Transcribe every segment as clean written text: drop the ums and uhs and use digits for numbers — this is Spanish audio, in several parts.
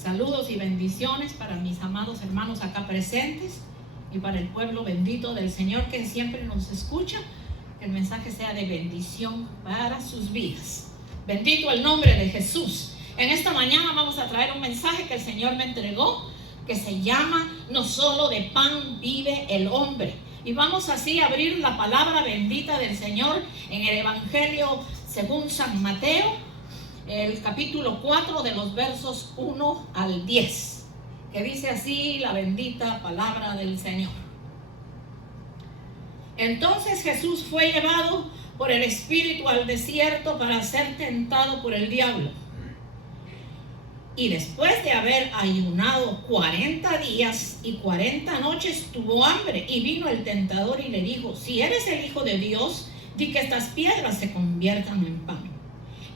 Saludos y bendiciones para mis amados hermanos acá presentes y para el pueblo bendito del Señor que siempre nos escucha. Que el mensaje sea de bendición para sus vidas. Bendito el nombre de Jesús. En esta mañana vamos a traer un mensaje que el Señor me entregó, que se llama "No solo de pan vive el hombre". Y vamos así a abrir la palabra bendita del Señor en el Evangelio según San Mateo, el capítulo 4 de los versos 1 al 10, que dice así la bendita palabra del Señor. Entonces Jesús fue llevado por el Espíritu al desierto para ser tentado por el diablo. Y después de haber ayunado 40 días y 40 noches, tuvo hambre. Y vino el tentador y le dijo: si eres el Hijo de Dios, di que estas piedras se conviertan en pan.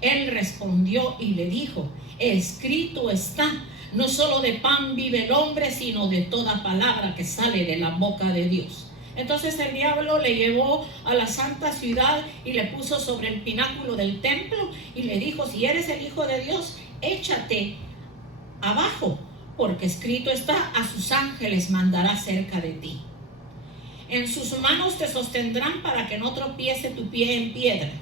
Él respondió y le dijo: escrito está, no solo de pan vive el hombre, sino de toda palabra que sale de la boca de Dios. Entonces el diablo le llevó a la santa ciudad y le puso sobre el pináculo del templo y le dijo: si eres el Hijo de Dios, échate abajo, porque escrito está, a sus ángeles mandará cerca de ti. En sus manos te sostendrán para que no tropiece tu pie en piedra.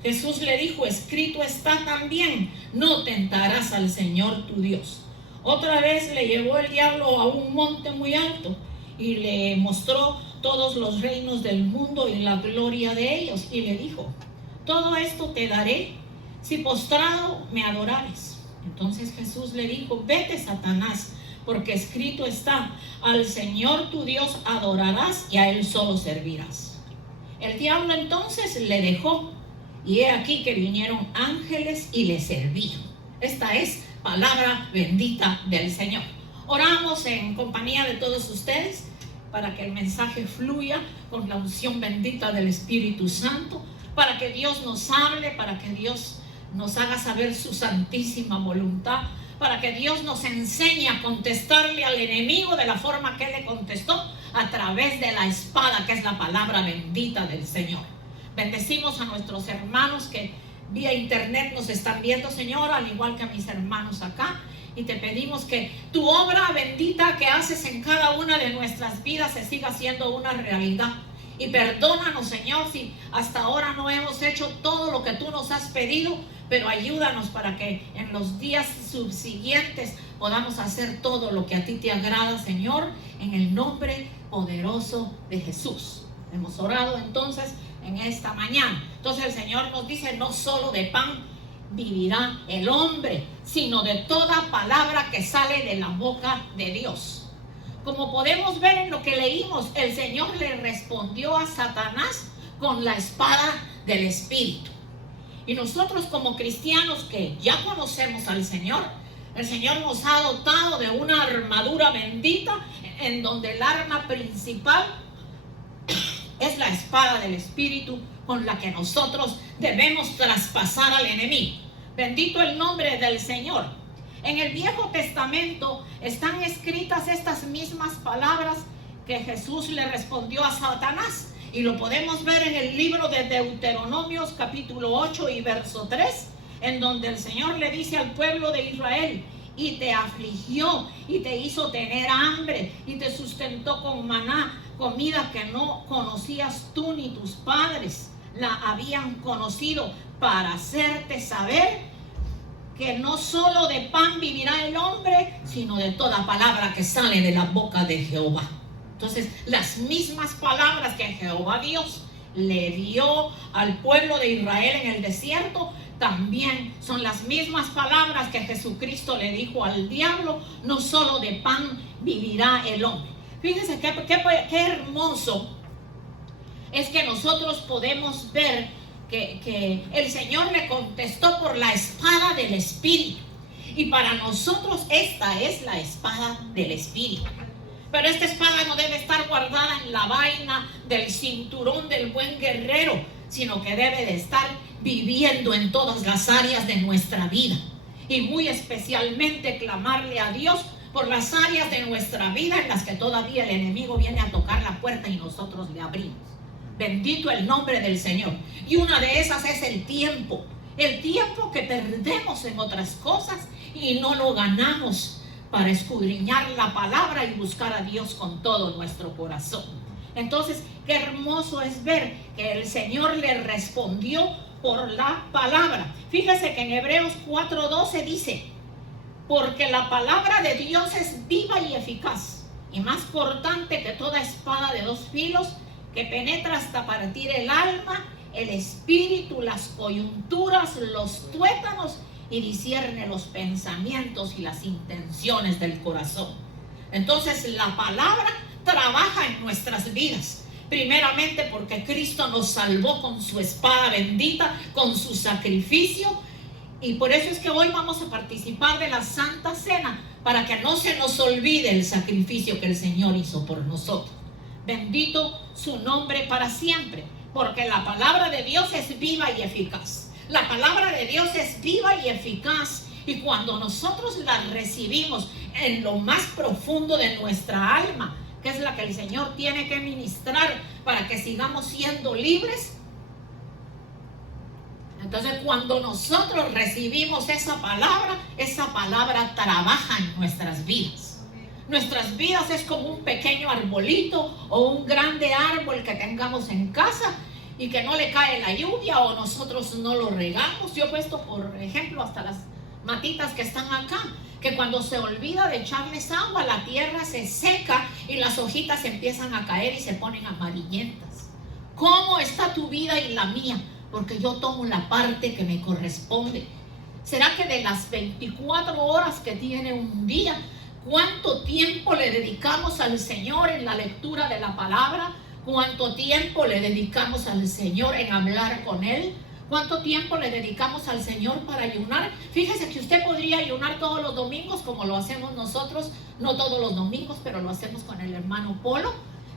Jesús le dijo: escrito está también, no tentarás al Señor tu Dios. Otra vez le llevó el diablo a un monte muy alto y le mostró todos los reinos del mundo y la gloria de ellos, y le dijo: todo esto te daré si postrado me adorares. Entonces Jesús le dijo: vete, Satanás, porque escrito está, al Señor tu Dios adorarás y a Él solo servirás. El diablo entonces le dejó, y he aquí que vinieron ángeles y le servían. Esta es palabra bendita del Señor. Oramos en compañía de todos ustedes para que el mensaje fluya con la unción bendita del Espíritu Santo, para que Dios nos hable, para que Dios nos haga saber su santísima voluntad, para que Dios nos enseñe a contestarle al enemigo de la forma que Él le contestó, a través de la espada que es la palabra bendita del Señor. Bendecimos a nuestros hermanos que vía internet nos están viendo, Señor, al igual que a mis hermanos acá, y te pedimos que tu obra bendita que haces en cada una de nuestras vidas se siga siendo una realidad. Y perdónanos, Señor, si hasta ahora no hemos hecho todo lo que tú nos has pedido, pero ayúdanos para que en los días subsiguientes podamos hacer todo lo que a ti te agrada, Señor, en el nombre poderoso de Jesús. Hemos orado entonces en esta mañana. Entonces el Señor nos dice: no solo de pan vivirá el hombre, sino de toda palabra que sale de la boca de Dios. Como podemos ver en lo que leímos, el Señor le respondió a Satanás con la espada del Espíritu. Y nosotros como cristianos que ya conocemos al Señor, el Señor nos ha dotado de una armadura bendita, en donde el arma principal es la espada del Espíritu, con la que nosotros debemos traspasar al enemigo. Bendito el nombre del Señor. En el Viejo Testamento están escritas estas mismas palabras que Jesús le respondió a Satanás, y lo podemos ver en el libro de Deuteronomios capítulo 8 y verso 3, en donde el Señor le dice al pueblo de Israel: y te afligió y te hizo tener hambre y te sustentó con maná, comida que no conocías tú ni tus padres la habían conocido, para hacerte saber que no solo de pan vivirá el hombre, sino de toda palabra que sale de la boca de Jehová. Entonces, las mismas palabras que Jehová Dios le dio al pueblo de Israel en el desierto, también son las mismas palabras que Jesucristo le dijo al diablo: no solo de pan vivirá el hombre. Fíjense qué hermoso es que nosotros podemos ver que el Señor le contestó por la espada del Espíritu. Y para nosotros esta es la espada del Espíritu. Pero esta espada no debe estar guardada en la vaina del cinturón del buen guerrero, sino que debe de estar viviendo en todas las áreas de nuestra vida. Y muy especialmente clamarle a Dios por las áreas de nuestra vida en las que todavía el enemigo viene a tocar la puerta y nosotros le abrimos. Bendito el nombre del Señor. Y una de esas es el tiempo El tiempo que perdemos en otras cosas y no lo ganamos para escudriñar la palabra y buscar a Dios con todo nuestro corazón. Entonces, qué hermoso es ver que el Señor le respondió por la palabra. Fíjese que en Hebreos 4:12 dice: porque la palabra de Dios es viva y eficaz, y más cortante que toda espada de dos filos, que penetra hasta partir el alma, el espíritu, las coyunturas, los tuétanos, y discierne los pensamientos y las intenciones del corazón. Entonces la palabra trabaja en nuestras vidas, primeramente porque Cristo nos salvó con su espada bendita, con su sacrificio, y por eso es que hoy vamos a participar de la Santa Cena, para que no se nos olvide el sacrificio que el Señor hizo por nosotros. Bendito su nombre para siempre, porque la palabra de Dios es viva y eficaz. La palabra de Dios es viva y eficaz, y cuando nosotros la recibimos en lo más profundo de nuestra alma, que es la que el Señor tiene que ministrar para que sigamos siendo libres, entonces cuando nosotros recibimos esa palabra trabaja en nuestras vidas. Nuestras vidas es como un pequeño arbolito o un grande árbol que tengamos en casa y que no le cae la lluvia o nosotros no lo regamos. Yo he puesto, por ejemplo, hasta las matitas que están acá, que cuando se olvida de echarles agua, la tierra se seca y las hojitas empiezan a caer y se ponen amarillentas. ¿Cómo está tu vida y la mía? Porque yo tomo la parte que me corresponde. ¿Será que de las 24 horas que tiene un día, cuánto tiempo le dedicamos al Señor en la lectura de la palabra? ¿Cuánto tiempo le dedicamos al Señor en hablar con Él? ¿Cuánto tiempo le dedicamos al Señor para ayunar? Fíjese que usted podría ayunar todos los domingos, como lo hacemos nosotros, no todos los domingos, pero lo hacemos con el hermano Polo,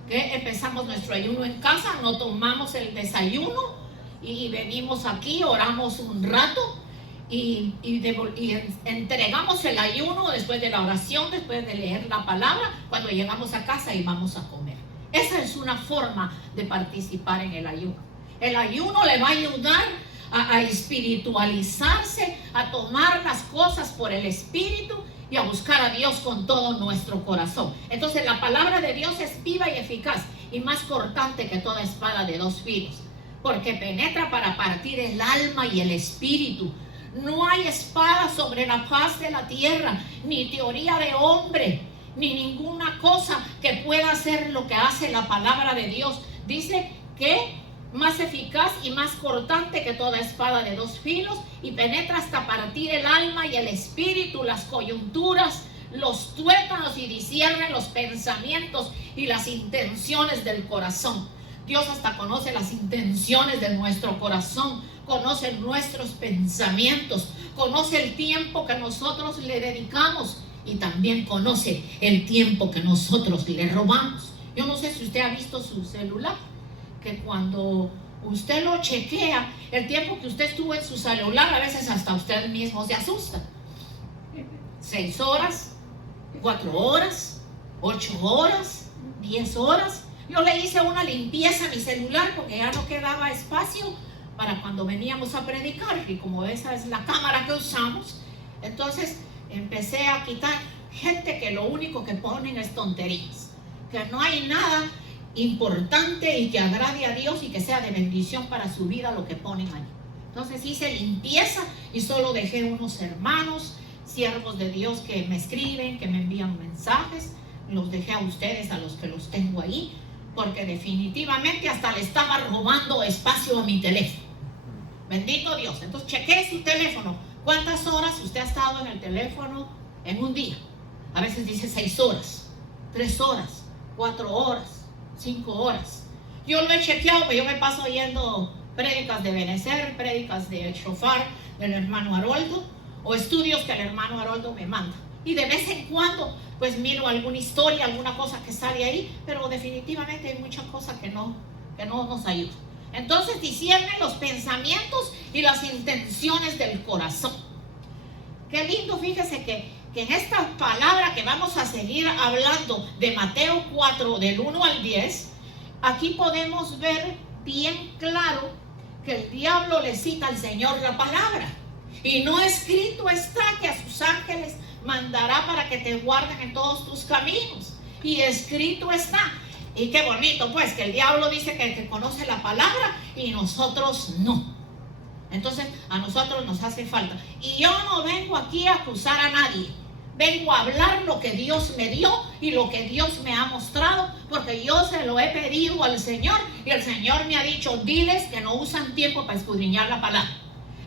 que empezamos nuestro ayuno en casa, no tomamos el desayuno y venimos aquí, oramos un rato y entregamos el ayuno después de la oración, después de leer la palabra, cuando llegamos a casa y vamos a comer. Esa es una forma de participar en el ayuno. El ayuno le va a ayudar a espiritualizarse, a tomar las cosas por el Espíritu y a buscar a Dios con todo nuestro corazón. Entonces la palabra de Dios es viva y eficaz y más cortante que toda espada de dos filos, porque penetra para partir el alma y el espíritu. No hay espada sobre la faz de la tierra, ni teoría de hombre, ni ninguna cosa que pueda hacer lo que hace la palabra de Dios. Dice que más eficaz y más cortante que toda espada de dos filos, y penetra hasta partir el alma y el espíritu, las coyunturas, los tuétanos, y discierne los pensamientos y las intenciones del corazón. Dios hasta conoce las intenciones de nuestro corazón, conoce nuestros pensamientos, conoce el tiempo que nosotros le dedicamos y también conoce el tiempo que nosotros le robamos. Yo no sé si usted ha visto su celular, que cuando usted lo chequea, el tiempo que usted estuvo en su celular, a veces hasta usted mismo se asusta. 6 horas, 4 horas, 8 horas, 10 horas. Yo le hice una limpieza a mi celular porque ya no quedaba espacio para cuando veníamos a predicar, y como esa es la cámara que usamos, entonces empecé a quitar gente que lo único que ponen es tonterías, que no hay nada importante y que agrade a Dios y que sea de bendición para su vida lo que ponen ahí. Entonces hice limpieza y solo dejé unos hermanos, siervos de Dios, que me escriben, que me envían mensajes. Los dejé a ustedes, a los que los tengo ahí, porque definitivamente hasta le estaba robando espacio a mi teléfono. Bendito Dios. Entonces chequé su teléfono. ¿Cuántas horas usted ha estado en el teléfono en un día? A veces dice 6 horas, 3 horas, 4 horas, 5 horas. Yo lo he chequeado, pero yo me paso oyendo prédicas de Benecer, prédicas de Shofar del hermano Haroldo, o estudios que el hermano Haroldo me manda. Y de vez en cuando pues miro alguna historia, alguna cosa que sale ahí, pero definitivamente hay muchas cosas que no nos ayudan. Entonces discierne los pensamientos y las intenciones del corazón. Qué lindo, fíjese que en esta palabra que vamos a seguir hablando de Mateo 4, del 1 al 10, aquí podemos ver bien claro que el diablo le cita al Señor la palabra. Y no escrito está que a sus ángeles mandará para que te guarden en todos tus caminos. Y escrito está. Y qué bonito pues que el diablo dice que conoce la palabra y nosotros no. Entonces a nosotros nos hace falta. Y yo no vengo aquí a acusar a nadie. Vengo a hablar lo que Dios me dio y lo que Dios me ha mostrado, porque yo se lo he pedido al Señor y el Señor me ha dicho, diles que no usan tiempo para escudriñar la palabra.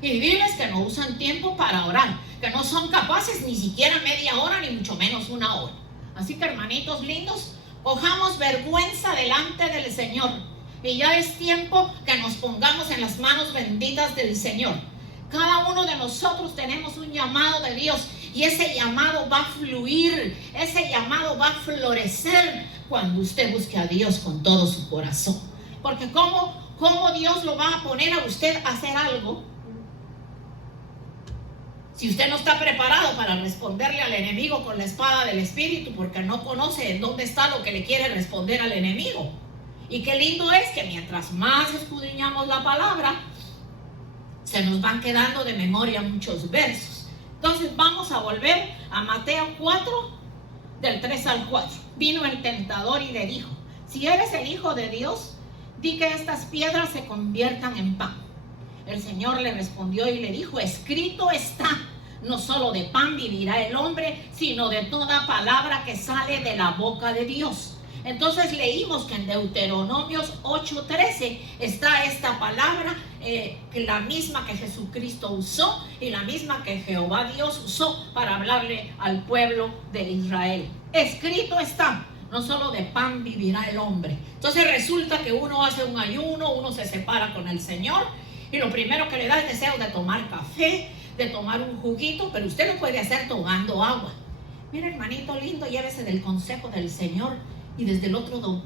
Y diles que no usan tiempo para orar, que no son capaces ni siquiera media hora, ni mucho menos una hora. Así que, hermanitos lindos, cojamos vergüenza delante del Señor. Y ya es tiempo que nos pongamos en las manos benditas del Señor. Cada uno de nosotros tenemos un llamado de Dios. Y ese llamado va a fluir, ese llamado va a florecer cuando usted busque a Dios con todo su corazón. Porque ¿cómo Dios lo va a poner a usted a hacer algo si usted no está preparado para responderle al enemigo con la espada del Espíritu, porque no conoce en dónde está lo que le quiere responder al enemigo? Y qué lindo es que mientras más escudriñamos la palabra, se nos van quedando de memoria muchos versos. Entonces vamos a volver a Mateo 4, del 3 al 4. Vino el tentador y le dijo, si eres el Hijo de Dios, di que estas piedras se conviertan en pan. El Señor le respondió y le dijo, escrito está, no solo de pan vivirá el hombre, sino de toda palabra que sale de la boca de Dios. Entonces leímos que en Deuteronomios 8:13 está esta palabra, la misma que Jesucristo usó y la misma que Jehová Dios usó para hablarle al pueblo de Israel. Escrito está, no solo de pan vivirá el hombre. Entonces resulta que uno hace un ayuno, uno se separa con el Señor y lo primero que le da es deseo de tomar café, de tomar un juguito, pero usted lo puede hacer tomando agua. Mira, hermanito lindo, llévese del consejo del Señor y desde el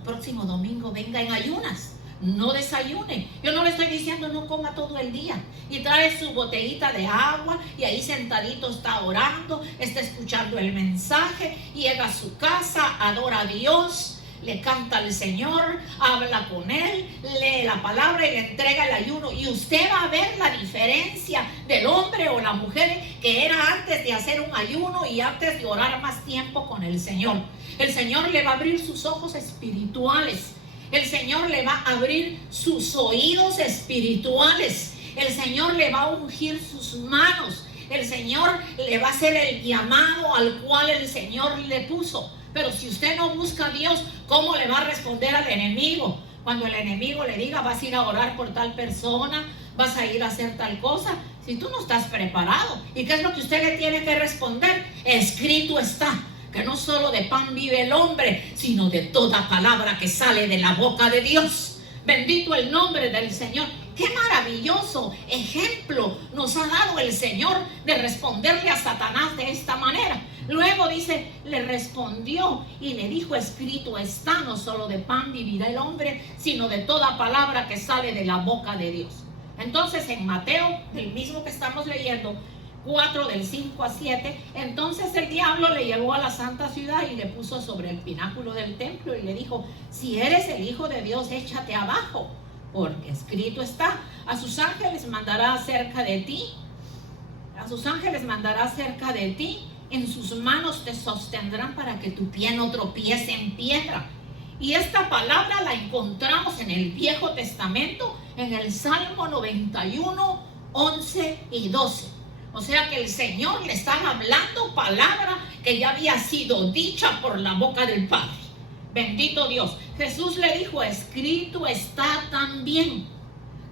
próximo domingo venga en ayunas. No desayune. Yo no le estoy diciendo no coma todo el día. Y trae su botellita de agua y ahí sentadito está orando, está escuchando el mensaje, llega a su casa, adora a Dios, le canta al Señor, habla con Él, lee la palabra y le entrega el ayuno. Y usted va a ver la diferencia del hombre o la mujer que era antes de hacer un ayuno y antes de orar más tiempo con el Señor. El Señor le va a abrir sus ojos espirituales. El Señor le va a abrir sus oídos espirituales. El Señor le va a ungir sus manos. El Señor le va a hacer el llamado al cual el Señor le puso. Pero si usted no busca a Dios, ¿cómo le va a responder al enemigo? Cuando el enemigo le diga, vas a ir a orar por tal persona, vas a ir a hacer tal cosa. Si tú no estás preparado, ¿y qué es lo que usted le tiene que responder? Escrito está, que no solo de pan vive el hombre, sino de toda palabra que sale de la boca de Dios. Bendito el nombre del Señor. Qué maravilloso ejemplo nos ha dado el Señor de responderle a Satanás de esta manera. Luego dice, le respondió y le dijo, escrito está, no solo de pan vivirá el hombre, sino de toda palabra que sale de la boca de Dios. Entonces en Mateo, el mismo que estamos leyendo, 4 del 5 a 7, entonces el diablo le llevó a la santa ciudad y le puso sobre el pináculo del templo y le dijo, si eres el Hijo de Dios, échate abajo, porque escrito está, a sus ángeles mandará acerca de ti, en sus manos te sostendrán para que tu pie no tropiece en piedra. Y esta palabra la encontramos en el Viejo Testamento, en el Salmo 91, 11 y 12. O sea que el Señor le está hablando palabra que ya había sido dicha por la boca del Padre. Bendito Dios. Jesús le dijo, escrito está también,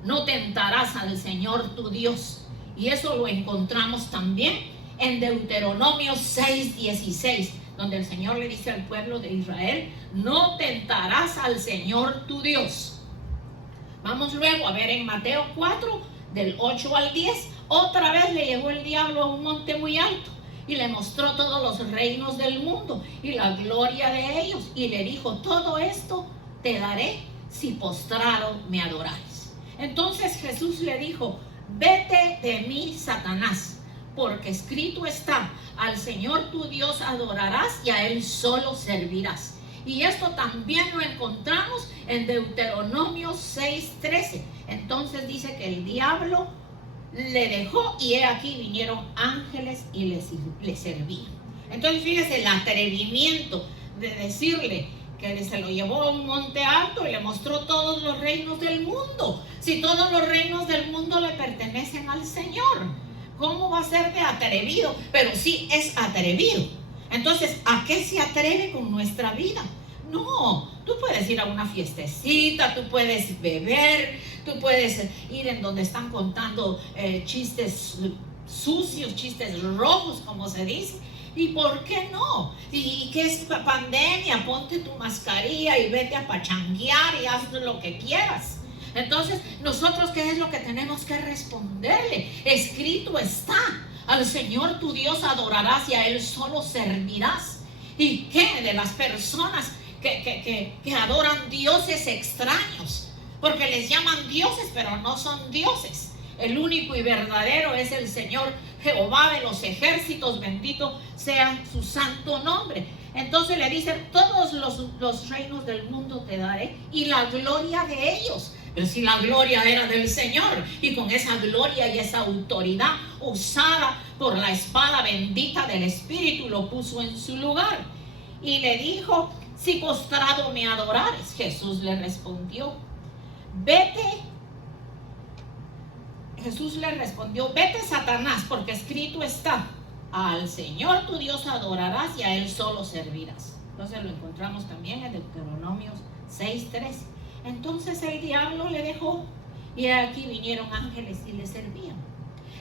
no tentarás al Señor tu Dios. Y eso lo encontramos también en Deuteronomio 6:16, donde el Señor le dice al pueblo de Israel, no tentarás al Señor tu Dios. Vamos luego a ver en Mateo 4, del 8 al 10, otra vez le llevó el diablo a un monte muy alto y le mostró todos los reinos del mundo y la gloria de ellos y le dijo, todo esto te daré si postrado me adorares. Entonces Jesús le dijo, vete de mí, Satanás, porque escrito está, al Señor tu Dios adorarás y a Él solo servirás. Y esto también lo encontramos en Deuteronomio 6:13. Entonces dice que el diablo le dejó y he aquí vinieron ángeles y le servían. Entonces fíjese el atrevimiento de decirle que se lo llevó a un monte alto y le mostró todos los reinos del mundo. Si todos los reinos del mundo le pertenecen al Señor, ¿cómo va a ser de atrevido? Pero sí es atrevido. Entonces, ¿a qué se atreve con nuestra vida? No, tú puedes ir a una fiestecita, tú puedes beber, tú puedes ir en donde están contando chistes sucios, chistes rojos, como se dice. ¿Y por qué no? ¿Y qué es pandemia? Ponte tu mascarilla y vete a pachanguear y haz lo que quieras. Entonces, nosotros, ¿qué es lo que tenemos que responderle? Escrito está: al Señor tu Dios adorarás y a Él solo servirás. ¿Y qué de las personas que adoran dioses extraños? Porque les llaman dioses, pero no son dioses. El único y verdadero es el Señor Jehová de los ejércitos, bendito sea su santo nombre. Entonces le dice: todos los reinos del mundo te daré y la gloria de ellos. Pero si la gloria era del Señor, y con esa gloria y esa autoridad usada por la espada bendita del Espíritu, lo puso en su lugar. Y le dijo: si postrado me adorares. Jesús le respondió: vete. Jesús le respondió: vete, Satanás, porque escrito está: al Señor tu Dios adorarás y a Él solo servirás. Entonces lo encontramos también en Deuteronomio 6:13. Entonces el diablo le dejó y aquí vinieron ángeles y le servían.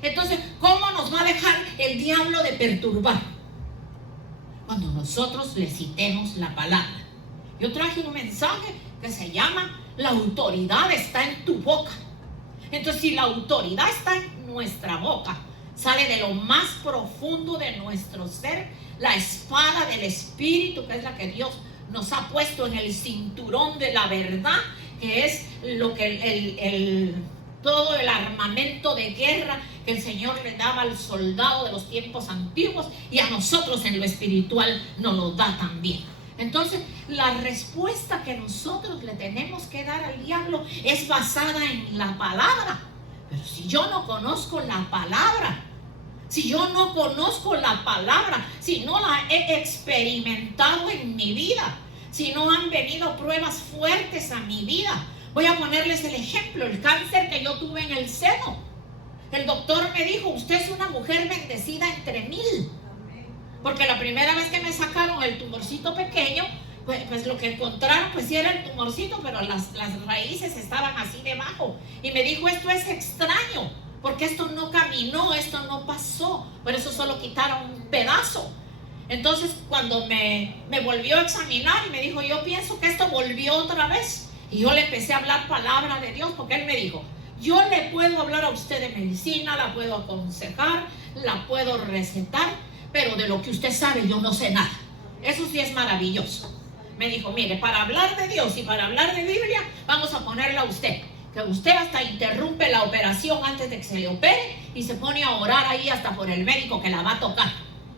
Entonces, ¿cómo nos va a dejar el diablo de perturbar? Cuando nosotros le citemos la palabra. Yo traje un mensaje que se llama: la autoridad está en tu boca. Entonces, si la autoridad está en nuestra boca, sale de lo más profundo de nuestro ser la espada del Espíritu, que es la que Dios nos ha puesto en el cinturón de la verdad, que es lo que todo el armamento de guerra que el Señor le daba al soldado de los tiempos antiguos, y a nosotros en lo espiritual nos lo da también. Entonces, la respuesta que nosotros le tenemos que dar al diablo es basada en la palabra. Pero si yo no conozco la palabra, si no la he experimentado en mi vida, si no han venido pruebas fuertes a mi vida. Voy a ponerles el ejemplo: el cáncer que yo tuve en el seno. El doctor me dijo: usted es una mujer bendecida entre 1000. Porque la primera vez que me sacaron el tumorcito pequeño, pues lo que encontraron, pues sí era el tumorcito, pero las raíces estaban así debajo. Y me dijo: esto es extraño, porque esto no caminó, esto no pasó, por eso solo quitaron un pedazo. Entonces, cuando me volvió a examinar y me dijo: yo pienso que esto volvió otra vez. Y yo le empecé a hablar palabra de Dios, porque él me dijo: yo le puedo hablar a usted de medicina, la puedo aconsejar, la puedo recetar, pero de lo que usted sabe yo no sé nada. Eso sí es maravilloso. Me dijo: mire, para hablar de Dios y para hablar de Biblia, vamos a ponerla a usted, que usted hasta interrumpe la operación antes de que se le opere y se pone a orar ahí hasta por el médico que la va a tocar.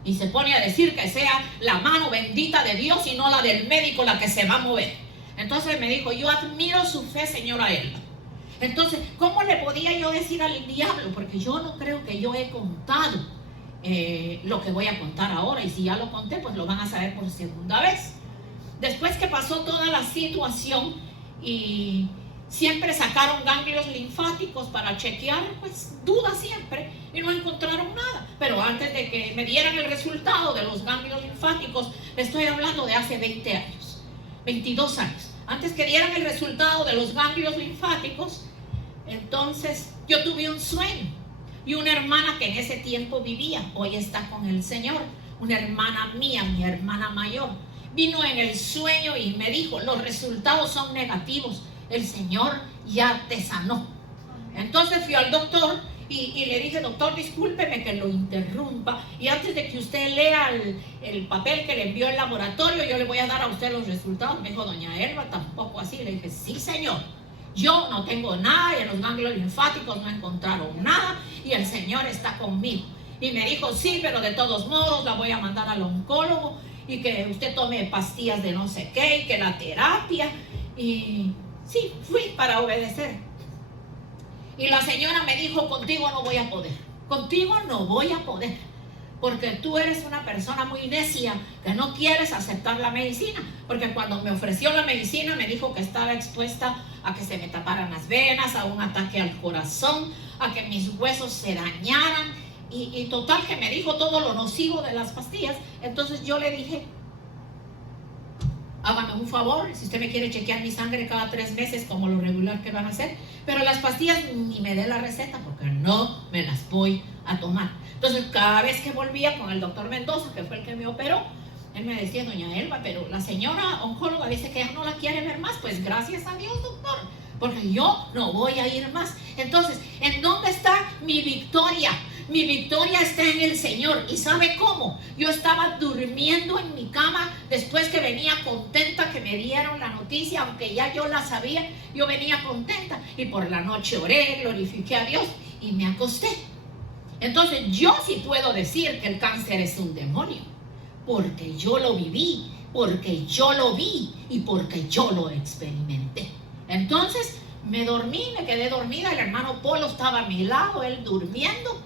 Y se pone a decir que sea la mano bendita de Dios y no la del médico la que se va a mover. Entonces me dijo: yo admiro su fe, señora Elba. Entonces, ¿cómo le podía yo decir al diablo? Porque yo no creo que yo he contado lo que voy a contar ahora. Y si ya lo conté, pues lo van a saber por segunda vez. Después que pasó toda la situación y siempre sacaron ganglios linfáticos para chequear, pues duda siempre, y no encontraron nada. Pero antes de que me dieran el resultado de los ganglios linfáticos, le estoy hablando de hace 20 años, 22 años. Antes que dieran el resultado de los ganglios linfáticos, entonces yo tuve un sueño. Y una hermana que en ese tiempo vivía, hoy está con el Señor, una hermana mía, mi hermana mayor, vino en el sueño y me dijo: los resultados son negativos, el Señor ya te sanó. Entonces fui al doctor y le dije: doctor, discúlpeme que lo interrumpa, y antes de que usted lea el papel que le envió el laboratorio, yo le voy a dar a usted los resultados. Me dijo: doña Elba, tampoco así. Le dije: sí, señor, yo no tengo nada, y en los ganglios linfáticos no encontraron nada, y el Señor está conmigo. Y me dijo: sí, pero de todos modos la voy a mandar al oncólogo. y que usted tome pastillas de no sé qué, y que la terapia. Y sí, fui para obedecer. Y la señora me dijo, contigo no voy a poder, contigo no voy a poder, porque tú eres una persona muy necia, que no quieres aceptar la medicina. Porque cuando me ofreció la medicina me dijo que estaba expuesta a que se me taparan las venas, a un ataque al corazón, a que mis huesos se dañaran, y total que me dijo todo lo nocivo de las pastillas. Entonces yo le dije, hágame un favor, si usted me quiere chequear mi sangre cada 3 meses como lo regular que van a hacer, pero las pastillas ni me dé la receta, porque no me las voy a tomar. Entonces cada vez que volvía con el doctor Mendoza, que fue el que me operó, él me decía, doña Elba, pero la señora oncóloga dice que ya no la quiere ver más. Pues gracias a Dios, doctor, porque yo no voy a ir más. Entonces, ¿en dónde está mi victoria? Mi victoria está en el Señor. ¿Y sabe cómo? Yo estaba durmiendo en mi cama después que venía contenta que me dieron la noticia, aunque ya yo la sabía, yo venía contenta. Y por la noche oré, glorifiqué a Dios y me acosté. Entonces yo sí puedo decir que el cáncer es un demonio, porque yo lo viví, porque yo lo vi y porque yo lo experimenté. Entonces me dormí, me quedé dormida. El hermano Polo estaba a mi lado, él durmiendo.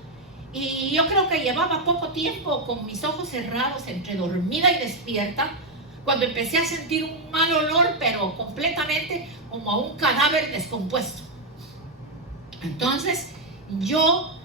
Y yo creo que llevaba poco tiempo con mis ojos cerrados, entre dormida y despierta, cuando empecé a sentir un mal olor, pero completamente como a un cadáver descompuesto. Entonces yo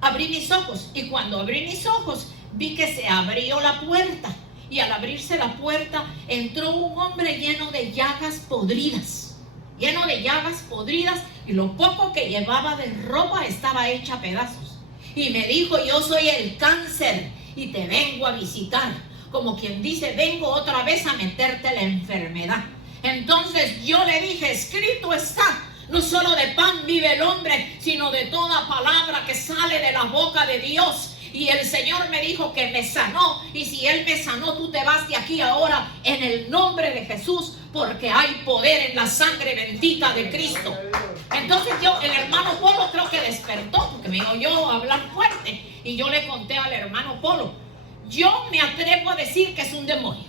abrí mis ojos, y cuando abrí mis ojos vi que se abrió la puerta, y al abrirse la puerta entró un hombre lleno de llagas podridas, y lo poco que llevaba de ropa estaba hecha a pedazos. Y me dijo, yo soy el cáncer y te vengo a visitar. Como quien dice, vengo otra vez a meterte la enfermedad. Entonces yo le dije, escrito está, no solo de pan vive el hombre, sino de toda palabra que sale de la boca de Dios. Y el Señor me dijo que me sanó, y si Él me sanó, tú te vas de aquí ahora en el nombre de Jesús, porque hay poder en la sangre bendita de Cristo. Entonces el hermano Polo creo que despertó, porque me oyó hablar fuerte, y yo le conté al hermano Polo, yo me atrevo a decir que es un demonio,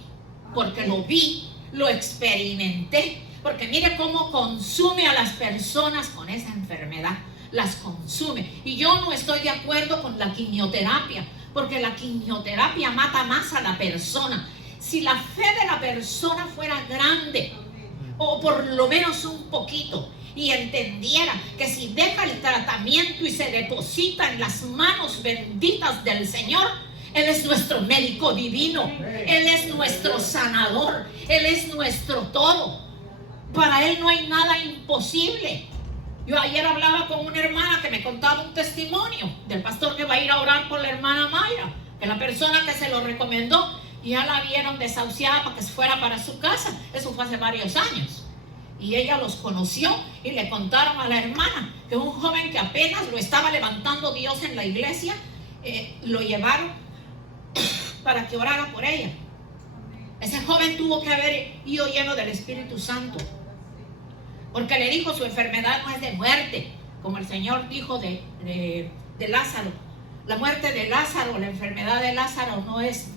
porque lo vi, lo experimenté, porque mire cómo consume a las personas con esa enfermedad. Las consume. Y yo no estoy de acuerdo con la quimioterapia, porque la quimioterapia mata más a la persona. Si la fe de la persona fuera grande, o por lo menos un poquito, y entendiera que si deja el tratamiento y se deposita en las manos benditas del Señor, Él es nuestro médico divino, Él es nuestro sanador, Él es nuestro todo. Para Él no hay nada imposible. Yo ayer hablaba con una hermana que me contaba un testimonio del pastor que va a ir a orar por la hermana Mayra, que la persona que se lo recomendó ya la vieron desahuciada para que se fuera para su casa. Eso fue hace varios años. Y ella los conoció y le contaron a la hermana que un joven que apenas lo estaba levantando Dios en la iglesia, lo llevaron para que orara por ella. Ese joven tuvo que haber ido lleno del Espíritu Santo, porque le dijo, su enfermedad no es de muerte, como el Señor dijo de Lázaro. La muerte de Lázaro, la enfermedad de Lázaro no es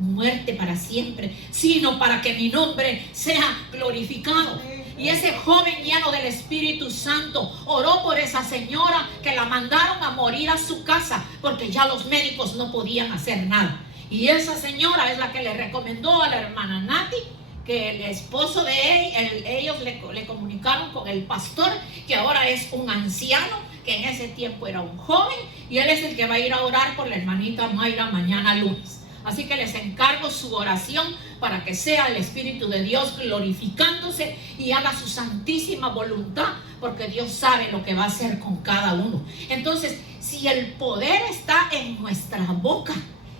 muerte para siempre, sino para que mi nombre sea glorificado. Y ese joven lleno del Espíritu Santo oró por esa señora, que la mandaron a morir a su casa, porque ya los médicos no podían hacer nada. Y esa señora es la que le recomendó a la hermana Nati, que el esposo de ellos le comunicaron con el pastor, que ahora es un anciano, que en ese tiempo era un joven, y él es el que va a ir a orar por la hermanita Mayra mañana lunes. Así que les encargo su oración para que sea el Espíritu de Dios glorificándose y haga su santísima voluntad, porque Dios sabe lo que va a hacer con cada uno. Entonces, si el poder está en nuestra boca,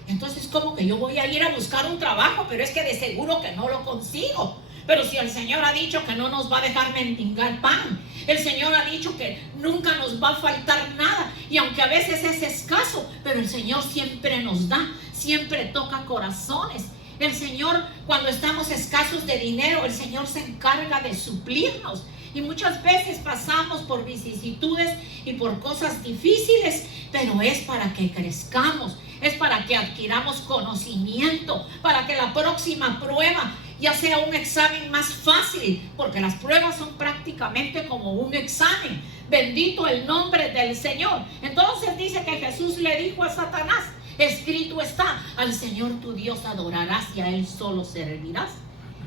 entonces como que yo voy a ir a buscar un trabajo, pero es que de seguro que no lo consigo. Pero si el Señor ha dicho que no nos va a dejar mendigar pan, el Señor ha dicho que nunca nos va a faltar nada, y aunque a veces es escaso, pero el Señor siempre nos da, siempre toca corazones. El Señor, cuando estamos escasos de dinero, el Señor se encarga de suplirnos. Y muchas veces pasamos por vicisitudes y por cosas difíciles, pero es para que crezcamos, es para que adquiramos conocimiento, para que la próxima prueba ya sea un examen más fácil, porque las pruebas son prácticamente como un examen. Bendito el nombre del Señor. Entonces dice que Jesús le dijo a Satanás: escrito está, al Señor tu Dios adorarás y a Él solo servirás.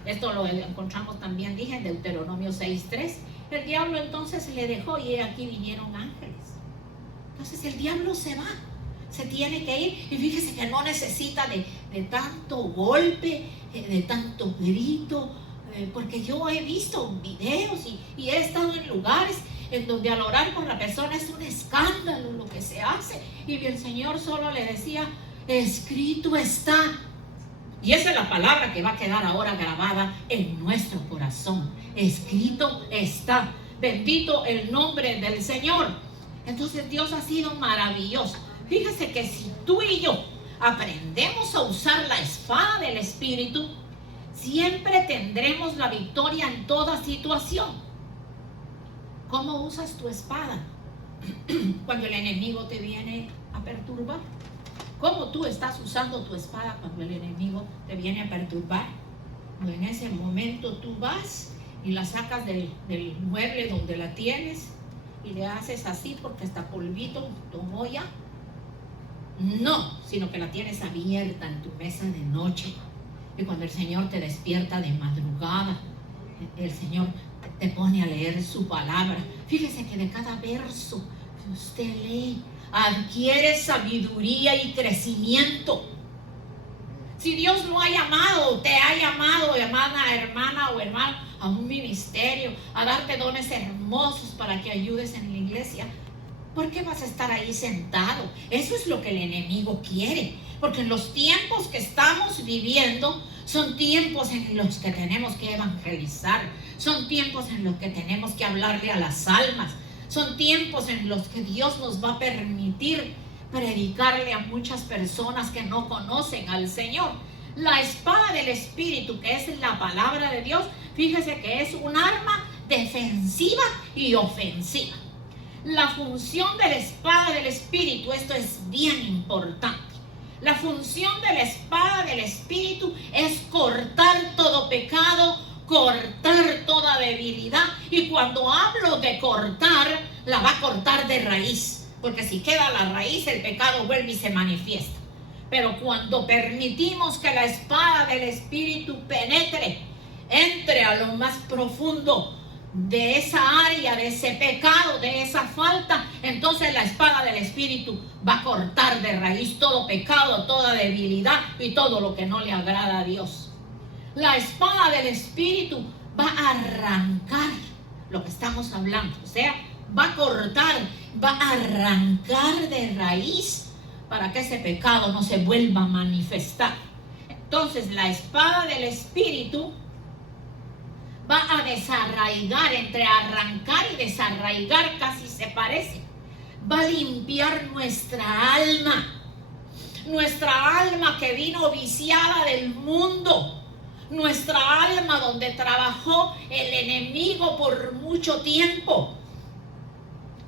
Esto lo encontramos también, dije, en Deuteronomio 6:3. El diablo entonces le dejó y aquí vinieron ángeles. Entonces el diablo se va, se tiene que ir. Y fíjese que no necesita de tanto golpe, de tanto grito, porque yo he visto videos y he estado en lugares en donde al orar por la persona es un escándalo lo que se hace. Y el Señor solo le decía: escrito está. Y esa es la palabra que va a quedar ahora grabada en nuestro corazón. Escrito está. Bendito el nombre del Señor. Entonces Dios ha sido maravilloso. Fíjese que si tú y yo aprendemos a usar la espada del Espíritu, siempre tendremos la victoria en toda situación. ¿Cómo usas tu espada? Cuando el enemigo te viene a perturbar. ¿Cómo tú estás usando tu espada cuando el enemigo te viene a perturbar? En ese momento tú vas y la sacas del mueble donde la tienes y le haces así porque está polvito, tomó ya. No, sino que la tienes abierta en tu mesa de noche. Y cuando el Señor te despierta de madrugada, el Señor te pone a leer su palabra. Fíjese que de cada verso que usted lee, adquiere sabiduría y crecimiento. Si Dios lo ha llamado, te ha llamado, llamada hermana o hermano, a un ministerio, a darte dones hermosos para que ayudes en la iglesia, ¿por qué vas a estar ahí sentado? Eso es lo que el enemigo quiere, porque en los tiempos que estamos viviendo son tiempos en los que tenemos que evangelizar, son tiempos en los que tenemos que hablarle a las almas, son tiempos en los que Dios nos va a permitir predicarle a muchas personas que no conocen al Señor. La espada del Espíritu, que es la palabra de Dios, fíjese que es un arma defensiva y ofensiva. La función de la espada del Espíritu, esto es bien importante. La función de la espada del Espíritu es cortar todo pecado, cortar toda debilidad. Y cuando hablo de cortar, la va a cortar de raíz, porque si queda la raíz, el pecado vuelve y se manifiesta. Pero cuando permitimos que la espada del Espíritu penetre, entre a lo más profundo de esa área, de ese pecado, de esa falta, entonces la espada del Espíritu va a cortar de raíz todo pecado, toda debilidad y todo lo que no le agrada a Dios. La espada del Espíritu va a arrancar lo que estamos hablando, o sea, va a cortar, va a arrancar de raíz para que ese pecado no se vuelva a manifestar. Entonces la espada del Espíritu va a desarraigar. Entre arrancar y desarraigar casi se parece. Va a limpiar nuestra alma que vino viciada del mundo, nuestra alma donde trabajó el enemigo por mucho tiempo,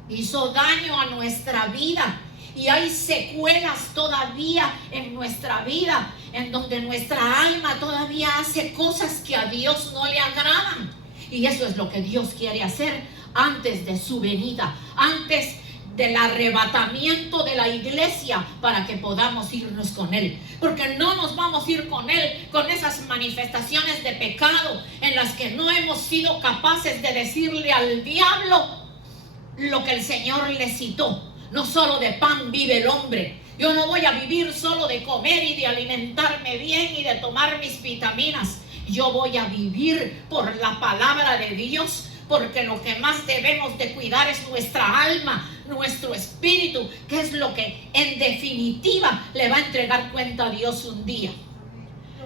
hizo daño a nuestra vida. Y hay secuelas todavía en nuestra vida, en donde nuestra alma todavía hace cosas que a Dios no le agradan. Y eso es lo que Dios quiere hacer antes de su venida, antes del arrebatamiento de la iglesia, para que podamos irnos con Él. Porque no nos vamos a ir con Él con esas manifestaciones de pecado en las que no hemos sido capaces de decirle al diablo lo que el Señor le citó. No solo de pan vive el hombre. Yo no voy a vivir solo de comer y de alimentarme bien y de tomar mis vitaminas. Yo voy a vivir por la palabra de Dios, porque lo que más debemos de cuidar es nuestra alma, nuestro espíritu, que es lo que en definitiva le va a entregar cuenta a Dios un día.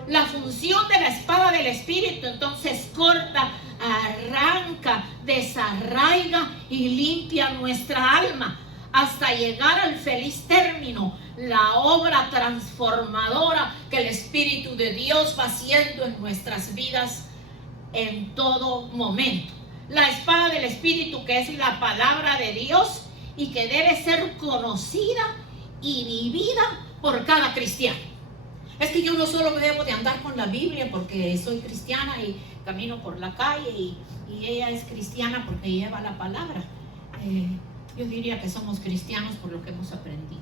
La función de la espada del Espíritu entonces corta, arranca, desarraiga y limpia nuestra alma, hasta llegar al feliz término, la obra transformadora que el Espíritu de Dios va haciendo en nuestras vidas en todo momento. La espada del Espíritu, que es la palabra de Dios y que debe ser conocida y vivida por cada cristiano. Es que yo no solo debo de andar con la Biblia porque soy cristiana y camino por la calle y ella es cristiana porque lleva la palabra. Yo diría que somos cristianos por lo que hemos aprendido.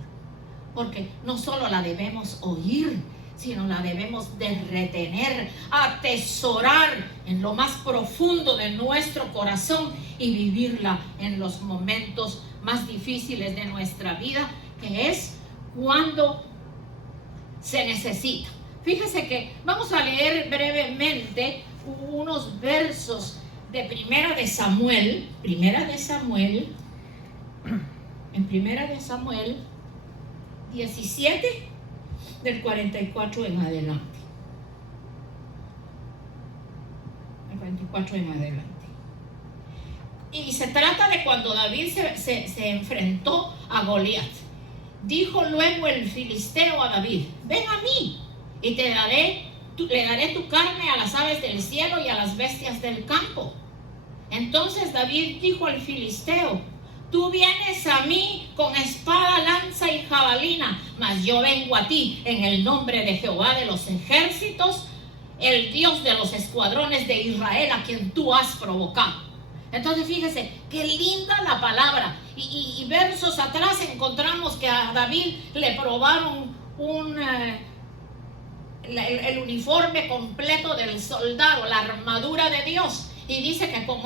Porque no solo la debemos oír, sino la debemos de retener, atesorar en lo más profundo de nuestro corazón y vivirla en los momentos más difíciles de nuestra vida, que es cuando se necesita. Fíjese que vamos a leer brevemente unos versos de Primera de Samuel, en Primera de Samuel 17, del 44 en adelante. El 44 en adelante. Y se trata de cuando David se enfrentó a Goliat. Dijo luego el filisteo a David: ven a mí y le daré tu carne a las aves del cielo y a las bestias del campo. Entonces David dijo al filisteo: tú vienes a mí con espada, lanza y jabalina, mas yo vengo a ti en el nombre de Jehová de los ejércitos, el Dios de los escuadrones de Israel, a quien tú has provocado. Entonces fíjese, qué linda la palabra. Y versos atrás encontramos que a David le probaron el uniforme completo del soldado, la armadura de Dios. Y dice que como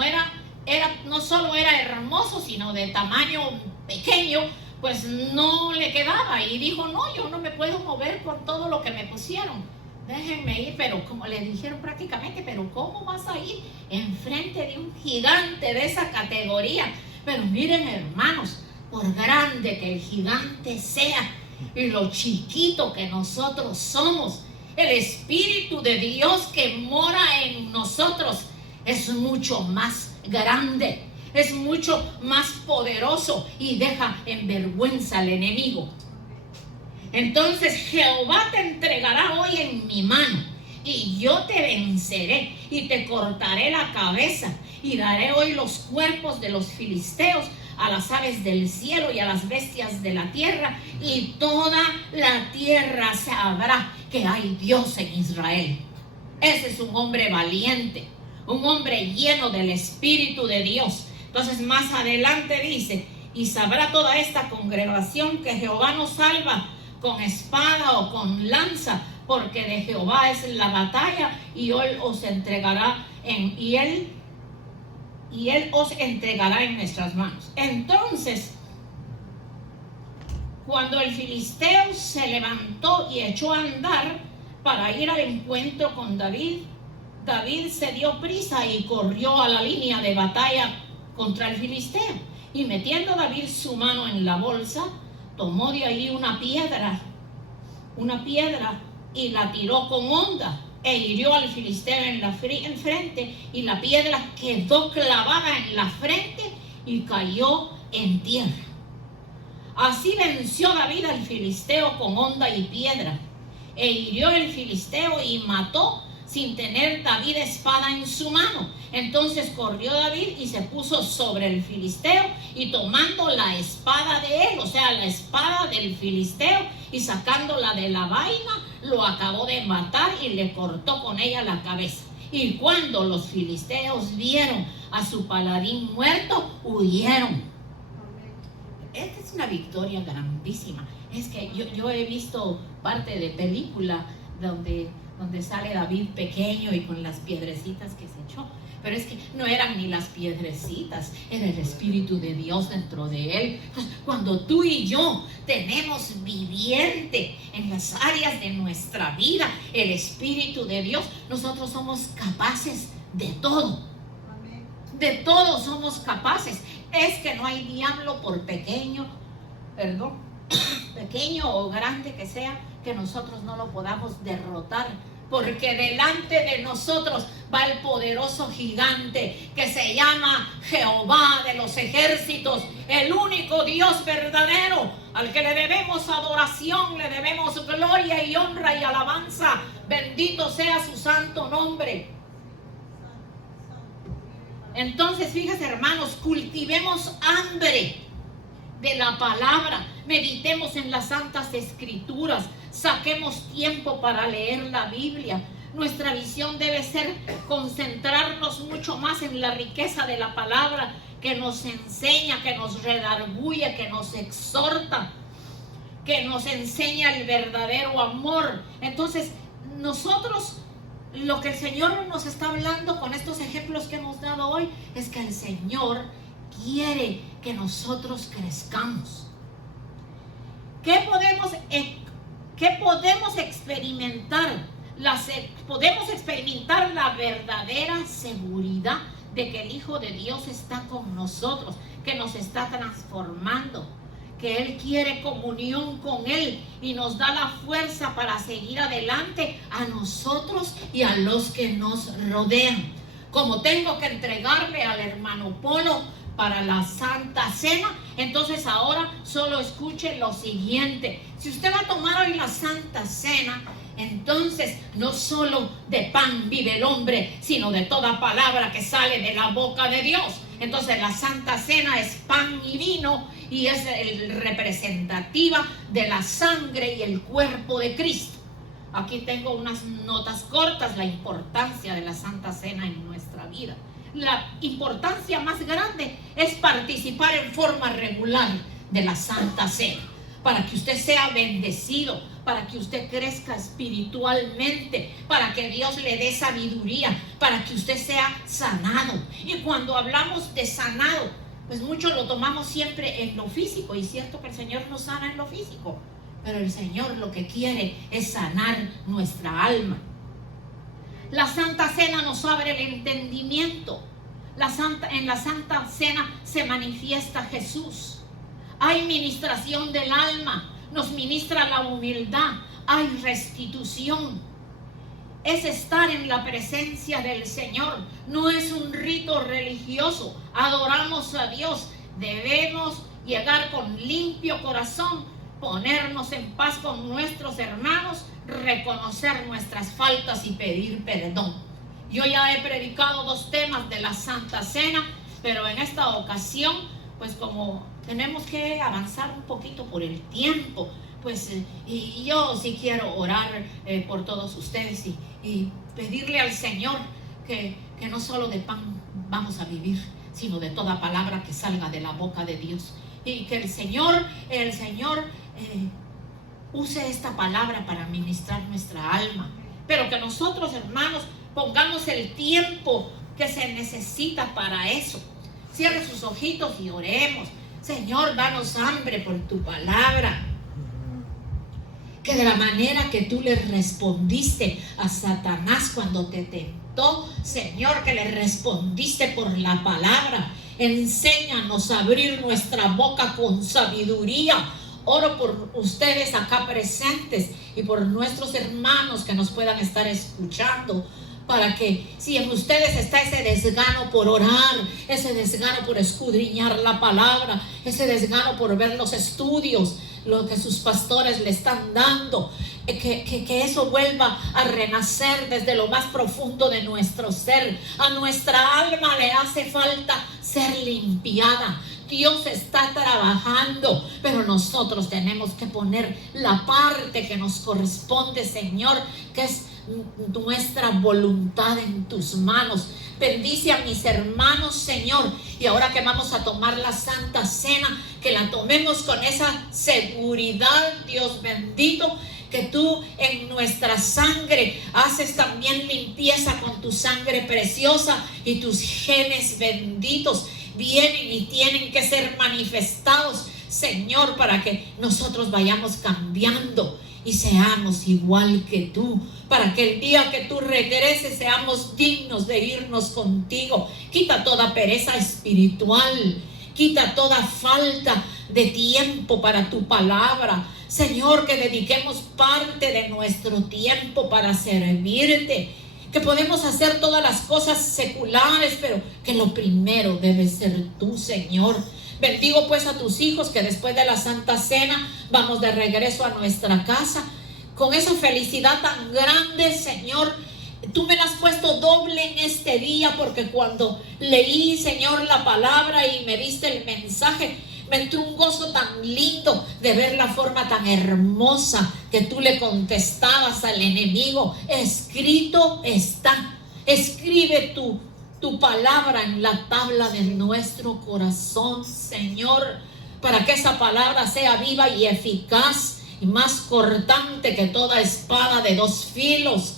no solo era hermoso, sino de tamaño pequeño, pues no le quedaba. Y dijo: no, yo no me puedo mover con todo lo que me pusieron. Déjenme ir. Pero como le dijeron prácticamente: pero ¿cómo vas a ir enfrente de un gigante de esa categoría? Pero miren, hermanos, por grande que el gigante sea y lo chiquito que nosotros somos, el Espíritu de Dios que mora en nosotros es mucho más grande, es mucho más poderoso y deja en vergüenza al enemigo. Entonces Jehová te entregará hoy en mi mano y yo te venceré y te cortaré la cabeza y daré hoy los cuerpos de los filisteos a las aves del cielo y a las bestias de la tierra, y toda la tierra sabrá que hay Dios en Israel. Ese es un hombre valiente, un hombre lleno del Espíritu de Dios. Entonces más adelante dice: y sabrá toda esta congregación que Jehová nos salva con espada o con lanza, porque de Jehová es la batalla, y él os entregará y él os entregará en nuestras manos. Entonces, cuando el filisteo se levantó y echó a andar para ir al encuentro con David, David se dio prisa y corrió a la línea de batalla contra el filisteo. Y metiendo David su mano en la bolsa, tomó de ahí una piedra y la tiró con honda e hirió al filisteo en la frente, y la piedra quedó clavada en la frente y cayó en tierra. Así venció David al filisteo con honda y piedra, e hirió el filisteo y mató, sin tener David espada en su mano. Entonces corrió David y se puso sobre el filisteo, y tomando la espada de él, o sea, la espada del filisteo, y sacándola de la vaina, lo acabó de matar y le cortó con ella la cabeza. Y cuando los filisteos vieron a su paladín muerto, huyeron. Esta es una victoria grandísima. Es que yo he visto parte de película donde sale David pequeño y con las piedrecitas que se echó. Pero es que no eran ni las piedrecitas, era el Espíritu de Dios dentro de él. Entonces, cuando tú y yo tenemos viviente en las áreas de nuestra vida el Espíritu de Dios, nosotros somos capaces de todo. De todo somos capaces. Es que no hay diablo, por pequeño o grande que sea, que nosotros no lo podamos derrotar, porque delante de nosotros va el poderoso gigante que se llama Jehová de los ejércitos, el único Dios verdadero, al que le debemos adoración, le debemos gloria y honra y alabanza. Bendito sea su santo nombre. Entonces, fíjense, hermanos, cultivemos hambre de la palabra, meditemos en las santas escrituras, saquemos tiempo para leer la Biblia. Nuestra visión debe ser concentrarnos mucho más en la riqueza de la palabra, que nos enseña, que nos redarguye, que nos exhorta, que nos enseña el verdadero amor. Entonces, nosotros, lo que el Señor nos está hablando con estos ejemplos que hemos dado hoy, es que el Señor quiere que nosotros crezcamos. ¿Qué podemos experimentar? Podemos experimentar la verdadera seguridad de que el Hijo de Dios está con nosotros, que nos está transformando, que Él quiere comunión con Él y nos da la fuerza para seguir adelante a nosotros y a los que nos rodean. Como tengo que entregarle al hermano Polo para la Santa Cena, entonces ahora solo escuche lo siguiente. Si usted va a tomar hoy la Santa Cena, entonces no solo de pan vive el hombre, sino de toda palabra que sale de la boca de Dios. Entonces la Santa Cena es pan y vino y es representativa de la sangre y el cuerpo de Cristo. Aquí tengo unas notas cortas, la importancia de la Santa Cena en nuestra vida. La importancia más grande es participar en forma regular de la Santa Cena, para que usted sea bendecido, para que usted crezca espiritualmente, para que Dios le dé sabiduría, para que usted sea sanado. Y cuando hablamos de sanado, pues muchos lo tomamos siempre en lo físico, y es cierto que el Señor nos sana en lo físico, pero el Señor lo que quiere es sanar nuestra alma. La Santa Cena nos abre el entendimiento. En la Santa Cena se manifiesta Jesús. Hay ministración del alma, nos ministra la humildad, hay restitución. Es estar en la presencia del Señor, no es un rito religioso. Adoramos a Dios, debemos llegar con limpio corazón, ponernos en paz con nuestros hermanos, reconocer nuestras faltas y pedir perdón. Yo ya he predicado 2 temas de la Santa Cena, pero en esta ocasión, pues como tenemos que avanzar un poquito por el tiempo, pues y yo sí quiero orar por todos ustedes y pedirle al Señor que no solo de pan vamos a vivir, sino de toda palabra que salga de la boca de Dios. Y que el Señor use esta palabra para ministrar nuestra alma. Pero que nosotros, hermanos, pongamos el tiempo que se necesita para eso. Cierre sus ojitos y oremos. Señor, danos hambre por tu palabra. Que de la manera que tú le respondiste a Satanás cuando te tentó, Señor, que le respondiste por la palabra. Enséñanos a abrir nuestra boca con sabiduría. Oro por ustedes acá presentes y por nuestros hermanos que nos puedan estar escuchando, para que si en ustedes está ese desgano por orar, ese desgano por escudriñar la palabra, ese desgano por ver los estudios, lo que sus pastores le están dando, que eso vuelva a renacer desde lo más profundo de nuestro ser. A nuestra alma le hace falta ser limpiada. Dios está trabajando, pero nosotros tenemos que poner la parte que nos corresponde, Señor, que es nuestra voluntad en tus manos. Bendice a mis hermanos, Señor, y ahora que vamos a tomar la Santa Cena, que la tomemos con esa seguridad, Dios bendito, que tú en nuestra sangre haces también limpieza con tu sangre preciosa, y tus genes benditos vienen y tienen que ser manifestados, Señor, para que nosotros vayamos cambiando y seamos igual que tú, para que el día que tú regreses seamos dignos de irnos contigo. Quita toda pereza espiritual, quita toda falta de tiempo para tu palabra, Señor, que dediquemos parte de nuestro tiempo para servirte, que podemos hacer todas las cosas seculares, pero que lo primero debe ser tú, Señor. Bendigo pues a tus hijos, que después de la Santa Cena vamos de regreso a nuestra casa con esa felicidad tan grande, Señor, Tú me la has puesto doble en este día, porque cuando leí, Señor, la palabra y me diste el mensaje, me entró un gozo tan lindo de ver la forma tan hermosa que tú le contestabas al enemigo. Escrito está. Escribe tu palabra en la tabla de nuestro corazón, Señor, para que esa palabra sea viva y eficaz y más cortante que toda espada de dos filos,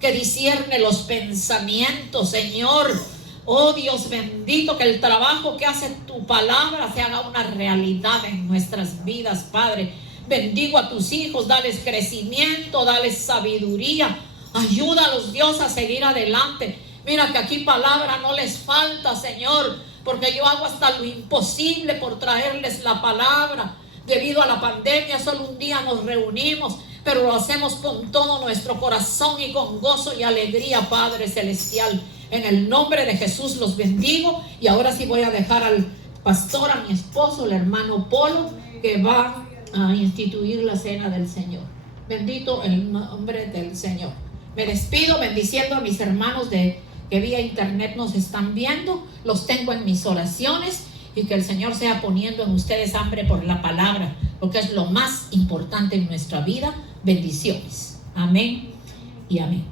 que discierne los pensamientos, Señor. Oh Dios bendito, que el trabajo que hace tu palabra se haga una realidad en nuestras vidas, Padre. Bendigo a tus hijos, dales crecimiento, dales sabiduría. Ayúdalos, Dios, a seguir adelante. Mira que aquí palabra no les falta, Señor, porque yo hago hasta lo imposible por traerles la palabra. Debido a la pandemia, solo un día nos reunimos, pero lo hacemos con todo nuestro corazón y con gozo y alegría, Padre Celestial. En el nombre de Jesús los bendigo. Y ahora sí voy a dejar al pastor, a mi esposo, el hermano Polo, que va a instituir la cena del Señor. Bendito el nombre del Señor. Me despido bendiciendo a mis hermanos que vía internet nos están viendo. Los tengo en mis oraciones, y que el Señor sea poniendo en ustedes hambre por la palabra, lo que es lo más importante en nuestra vida. Bendiciones. Amén y amén.